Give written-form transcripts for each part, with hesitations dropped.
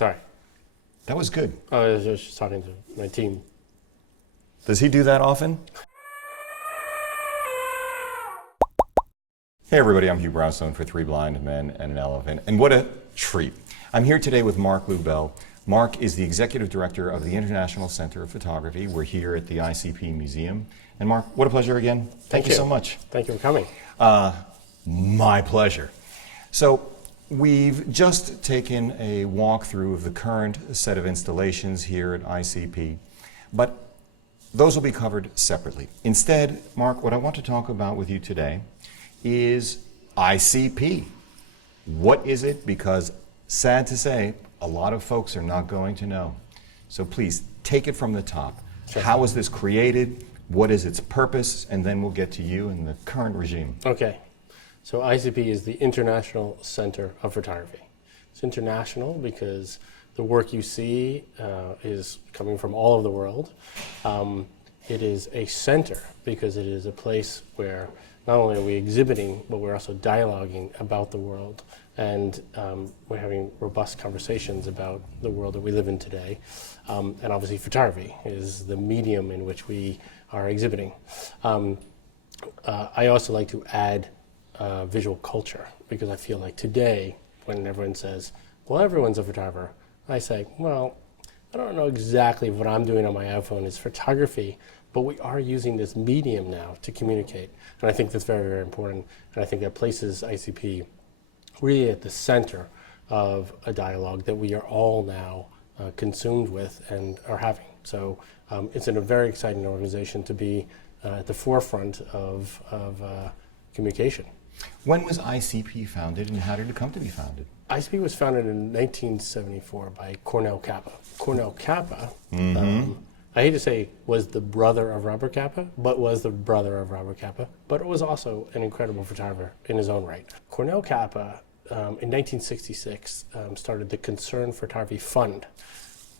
Sorry. That was good. I was just talking to my team. Does he do that often? Hey everybody, I'm Hugh Brownstone for Three Blind Men and an Elephant, and what a treat. I'm here today with Mark Lubell. Mark is the Executive Director of the International Center of Photography. We're here at the ICP Museum. And Mark, what a pleasure again. Thank you so much. Thank you for coming. My pleasure. So we've just taken a walkthrough of the current set of installations here at ICP, but those will be covered separately. Instead, Mark, what I want to talk about with you today is ICP. What is it? Because sad to say, a lot of folks are not going to know. So please take it from the top. Sure. How was this created? What is its purpose? And then we'll get to you and the current regime. Okay. So ICP is the International Center of Photography. It's international because the work you see is coming from all over the world. It is a center because it is a place where not only are we exhibiting, but we're also dialoguing about the world. And we're having robust conversations about the world that we live in today. And obviously photography is the medium in which we are exhibiting. I also like to add visual culture, because I feel like today, when everyone says, well, everyone's a photographer, I say, well, I don't know exactly what I'm doing on my iPhone is photography, but we are using this medium now to communicate. And I think that's very, very important. And I think that places ICP really at the center of a dialogue that we are all now consumed with and are having. So it's a very exciting organization to be at the forefront of communication. When was ICP founded and how did it come to be founded? ICP was founded in 1974 by Cornell Kappa. Cornell Kappa, I hate to say was the brother of Robert Capa, but was the brother of Robert Capa, but it was also an incredible photographer in his own right. Cornell Kappa, in 1966, started the Concerned Photography Fund.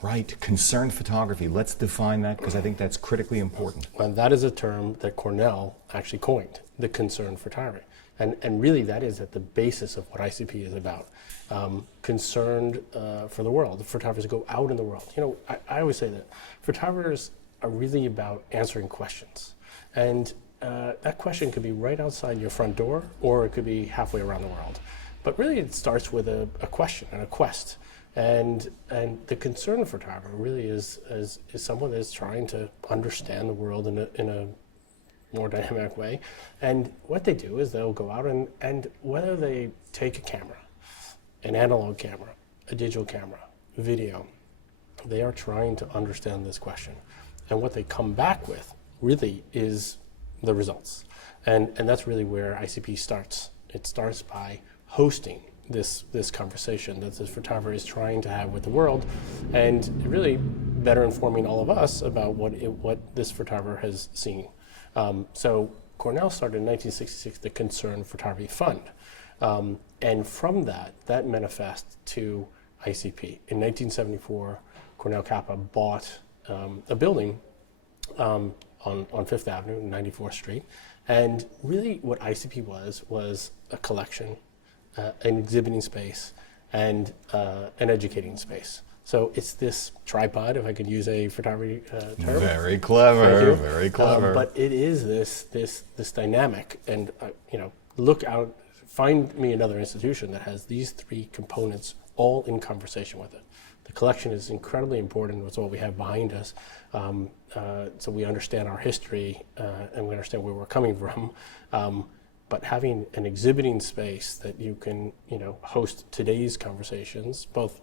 Right, concerned photography. Let's define that because I think that's critically important. And that is a term that Cornell actually coined, the concerned photography. And really that is at the basis of what ICP is about. Concerned for the world. The photographers go out in the world. You know, I always say that photographers are really about answering questions. And that question could be right outside your front door, or it could be halfway around the world. But really it starts with a question and a quest. And the concerned photographer really is someone that's trying to understand the world in a more dynamic way. And what they do is they'll go out and whether they take a camera, an analog camera, a digital camera, video, they are trying to understand this question. And what they come back with really is the results. And that's really where ICP starts. It starts by hosting this conversation that this photographer is trying to have with the world, and really better informing all of us about what this photographer has seen. So Cornell started in 1966 the Concerned Photography Fund, and from that manifests to ICP. In 1974, Cornell Kappa bought a building on Fifth Avenue, 94th Street, and really what ICP was a collection, an exhibiting space, and an educating space. So it's this tripod, if I could use a photography term. Very clever, very clever. But it is this dynamic, and look out, find me another institution that has these three components all in conversation with it. The collection is incredibly important. That's what we have behind us, so we understand our history and we understand where we're coming from. But having an exhibiting space that you can, host today's conversations, both,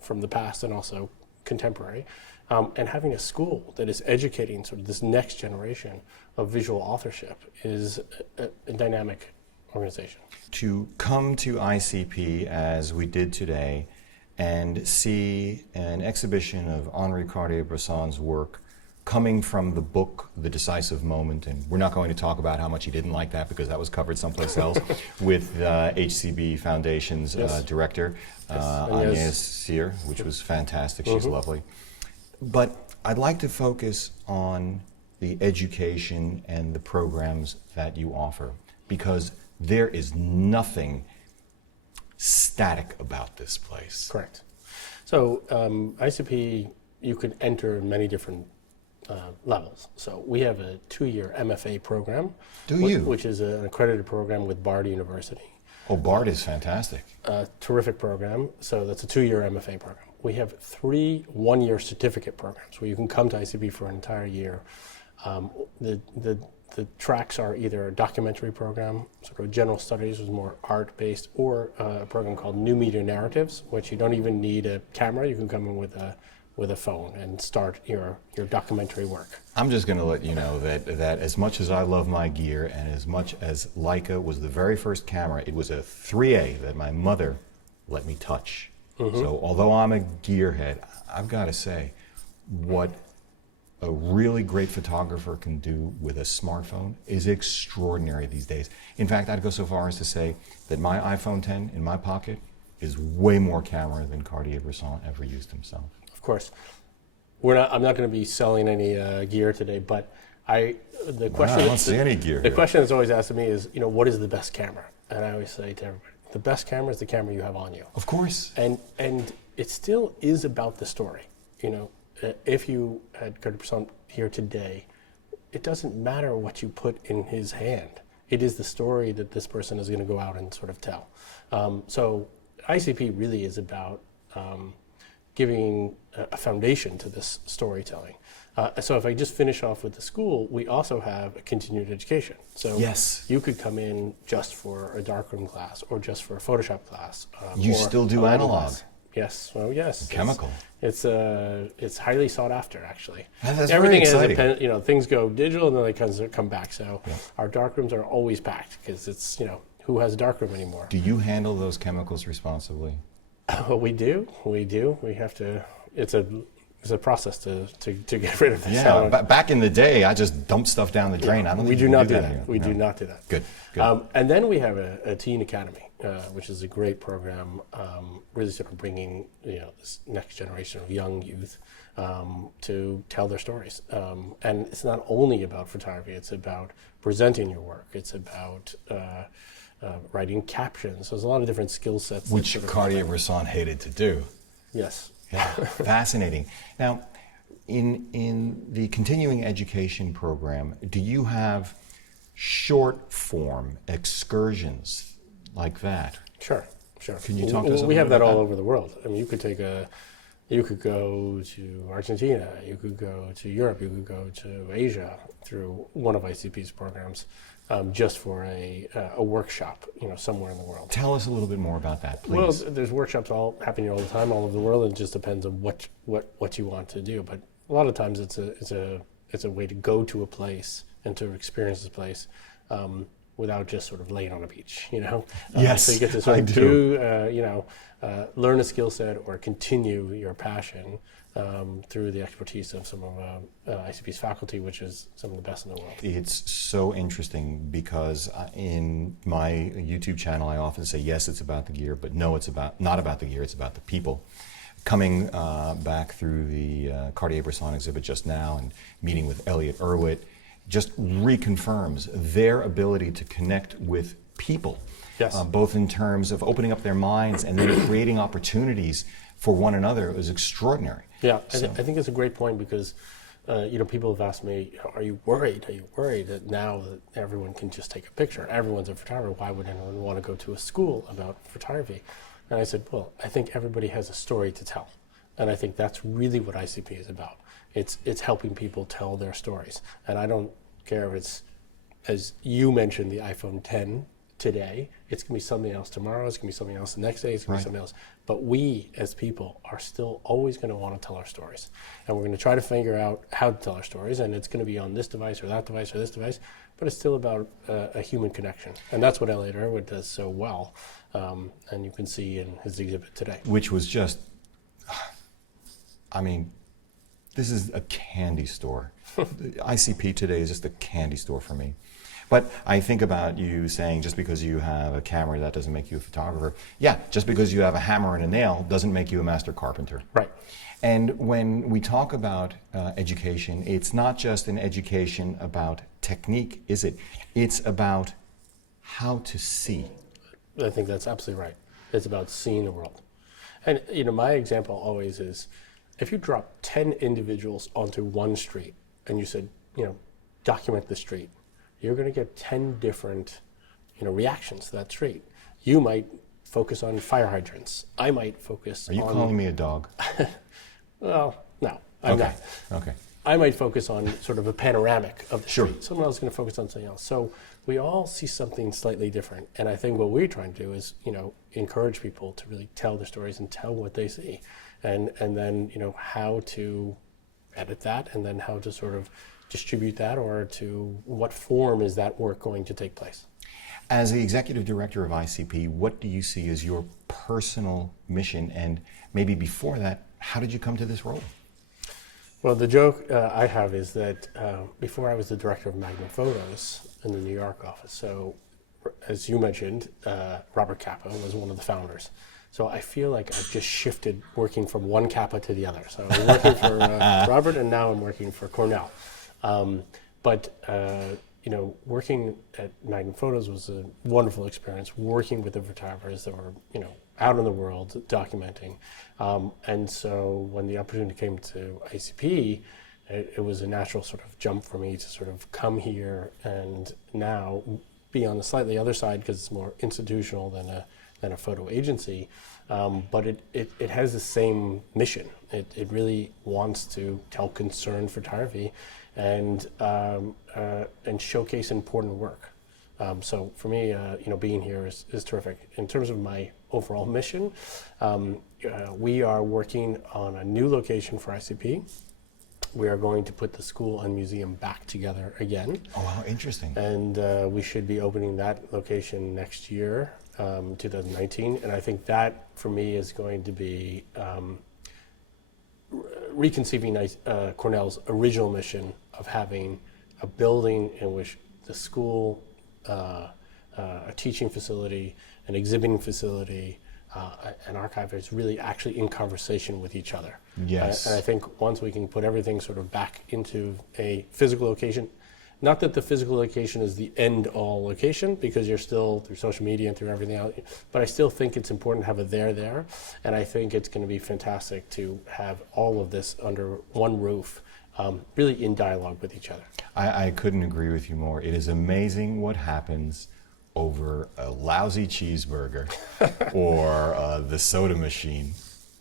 from the past and also contemporary, and having a school that is educating sort of this next generation of visual authorship is a dynamic organization. To come to ICP as we did today and see an exhibition of Henri Cartier-Bresson's work coming from the book, The Decisive Moment, and we're not going to talk about how much he didn't like that because that was covered someplace else, with HCB Foundation's director, Agnes Cyr, which was fantastic. She's lovely. But I'd like to focus on the education and the programs that you offer, because there is nothing static about this place. Correct. So ICP, you could enter many different levels. So we have a 2-year MFA program. Do you? Which is an accredited program with Bard University. Oh, Bard is fantastic. Terrific program. So that's a 2-year MFA program. We have 3 1-year certificate programs where you can come to ICP for an entire year. The tracks are either a documentary program, sort of general studies was more art-based, or a program called New Media Narratives, which you don't even need a camera. You can come in with a phone and start your documentary work. I'm just going to let you know that as much as I love my gear, and as much as Leica was the very first camera, it was a 3A that my mother let me touch. So although I'm a gearhead, I've got to say, what a really great photographer can do with a smartphone is extraordinary these days. In fact, I'd go so far as to say that my iPhone 10 in my pocket is way more camera than Cartier-Bresson ever used himself. Of course, I'm not going to be selling any gear today, but the question I don't see any gear the here. question that's always asked of me is, what is the best camera? And I always say to everybody, the best camera is the camera you have on you. Of course. And it still is about the story. If you had Cartier-Bresson here today, it doesn't matter what you put in his hand. It is the story that this person is going to go out and sort of tell. So ICP really is about giving a foundation to this storytelling. So if I just finish off with the school, we also have a continued education. So Yes. you could come in just for a darkroom class or just for a Photoshop class. You or still a do lighting analog? class. Yes. Well, yes. Chemical. It's highly sought after, actually. That's Everything very is exciting. things go digital and then they come back. So our darkrooms are always packed because it's who has a darkroom anymore? Do you handle those chemicals responsibly? Well, we do. We have to. It's a process to get rid of this. Yeah, back in the day, I just dumped stuff down the drain. I don't think We you do can not do that that. anymore. We No. do not do that. Good, good. And then we have a teen academy, which is a great program, really sort of bringing this next generation of young youth to tell their stories. And it's not only about photography; it's about presenting your work. It's about writing captions. There's a lot of different skill sets. that Which sort of- Cartier-Bresson hated to do. Yes. Yeah, fascinating. Now, in the continuing education program, do you have short form excursions like that? Sure. Can you talk to us a We have little that bit all about over the world. I mean, you could go to Argentina, you could go to Europe, you could go to Asia through one of ICP's programs, just for a workshop, somewhere in the world. Tell us a little bit more about that, please. Well, there's workshops all happening all the time, all over the world. It just depends on what you want to do. But a lot of times it's a way to go to a place and to experience this place without just sort of laying on a beach, Yes, so you get to sort I of do. learn a skill set or continue your passion through the expertise of some of ICP's faculty, which is some of the best in the world. It's so interesting because in my YouTube channel, I often say, yes, it's about the gear, but no, it's not about the gear, it's about the people. Coming back through the Cartier-Bresson exhibit just now and meeting with Elliot Irwit just reconfirms their ability to connect with people, Yes. both in terms of opening up their minds and then creating opportunities for one another. It was extraordinary. Yeah, So- I think it's a great point because, people have asked me, are you worried? Are you worried that now that everyone can just take a picture, everyone's a photographer, why would anyone want to go to a school about photography? And I said, well, I think everybody has a story to tell. And I think that's really what ICP is about. It's helping people tell their stories. And I don't care if it's, as you mentioned, the iPhone 10 today, it's going to be something else tomorrow, it's going to be something else the next day, it's going to be something else. But we, as people, are still always going to want to tell our stories. And we're going to try to figure out how to tell our stories, and it's going to be on this device or that device or this device, but it's still about a human connection. And that's what Elliot Irwit does so well, and you can see in his exhibit today. Which was just, this is a candy store. ICP today is just a candy store for me. But I think about you saying just because you have a camera, that doesn't make you a photographer. Yeah, just because you have a hammer and a nail doesn't make you a master carpenter. Right. And when we talk about education, it's not just an education about technique, is it? It's about how to see. I think that's absolutely right. It's about seeing the world. And my example always is, if you drop 10 individuals onto one street and you said, document the street, you're going to get 10 different, reactions to that street. You might focus on fire hydrants. I might focus on... Are you calling me a dog? Well, no, I'm not. Okay. I might focus on sort of a panoramic of the Sure. street. Someone else is going to focus on something else. So we all see something slightly different. And I think what we're trying to do is, encourage people to really tell their stories and tell what they see. And then, how to edit that, and then how to sort of distribute that, or to what form is that work going to take place. As the executive director of ICP, what do you see as your personal mission? And maybe before that, how did you come to this role? Well, the joke I have is that before I was the director of Magnum Photos in the New York office, so as you mentioned, Robert Capa was one of the founders. So I feel like I've just shifted working from one Capa to the other. So I was working for Robert, and now I'm working for Cornell. Working at Magnum Photos was a wonderful experience, working with the photographers that were, out in the world documenting. And so when the opportunity came to ICP, it was a natural sort of jump for me to sort of come here and now be on the slightly other side, because it's more institutional than a photo agency. But it has the same mission. It really wants to tell concerned photography and showcase important work. So for me, being here is terrific. In terms of my overall mission, we are working on a new location for ICP. We are going to put the school and museum back together again. Oh, how interesting. And we should be opening that location next year, 2019. And I think that, for me, is going to be reconceiving Cornell's original mission of having a building in which the school, a teaching facility, an exhibiting facility, an archive is really actually in conversation with each other. Yes. And I think once we can put everything sort of back into a physical location, not that the physical location is the end-all location, because you're still, through social media and through everything else, but I still think it's important to have a there, and I think it's going to be fantastic to have all of this under one roof, really in dialogue with each other. I couldn't agree with you more. It is amazing what happens over a lousy cheeseburger or the soda machine.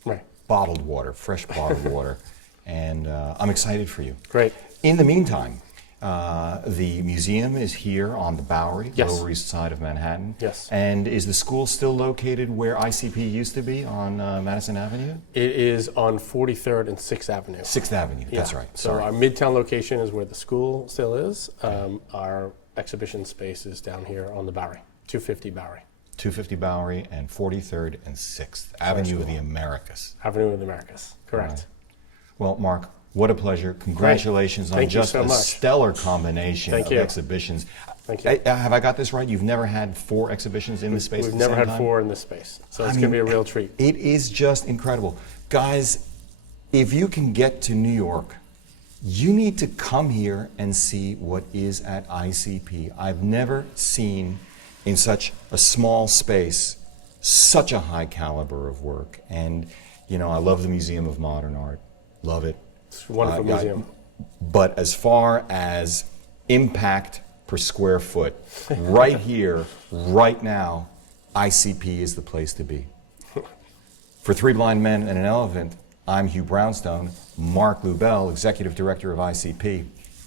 Right. Bottled water, fresh bottled water. And I'm excited for you. Great. In the meantime, the museum is here on the Bowery, Yes. Lower East Side of Manhattan. Yes. And is the school still located where ICP used to be on Madison Avenue? It is on 43rd and 6th Avenue. 6th Avenue, that's Yeah. right. So Sorry. our Midtown location is where the school still is. Our exhibition space is down here on the Bowery, 250 Bowery. 250 Bowery and 43rd and 6th Avenue of the Americas. Avenue of the Americas, correct. Right. Well, Mark, what a pleasure. Congratulations on Thank you just so a much. stellar combination Thank of you. exhibitions. Thank you. Have I got this right? You've never had 4 exhibitions in this space We've at the never same had time? 4 in this space, so it's I going to mean, be a real treat. It is just incredible. Guys, if you can get to New York, you need to come here and see what is at ICP. I've never seen in such a small space such a high caliber of work. And, I love the Museum of Modern Art. Love it. It's a wonderful museum. But as far as impact per square foot, right here, right now, ICP is the place to be. For 3 Blind Men and an Elephant, I'm Hugh Brownstone, Mark Lubell, Executive Director of ICP.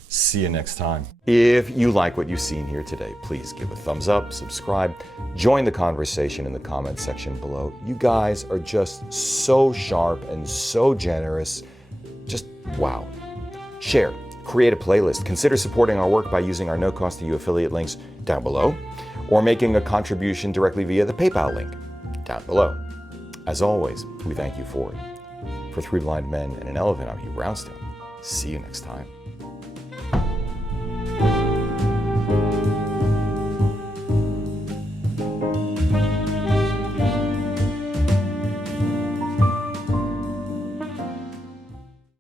See you next time. If you like what you've seen here today, please give a thumbs up, subscribe, join the conversation in the comments section below. You guys are just so sharp and so generous. Just wow. Share, create a playlist, consider supporting our work by using our no-cost-to-you affiliate links down below, or making a contribution directly via the PayPal link down below. As always, we thank you for it. For 3 Blind Men and an Elephant, I'm Hugh Brownstone. See you next time.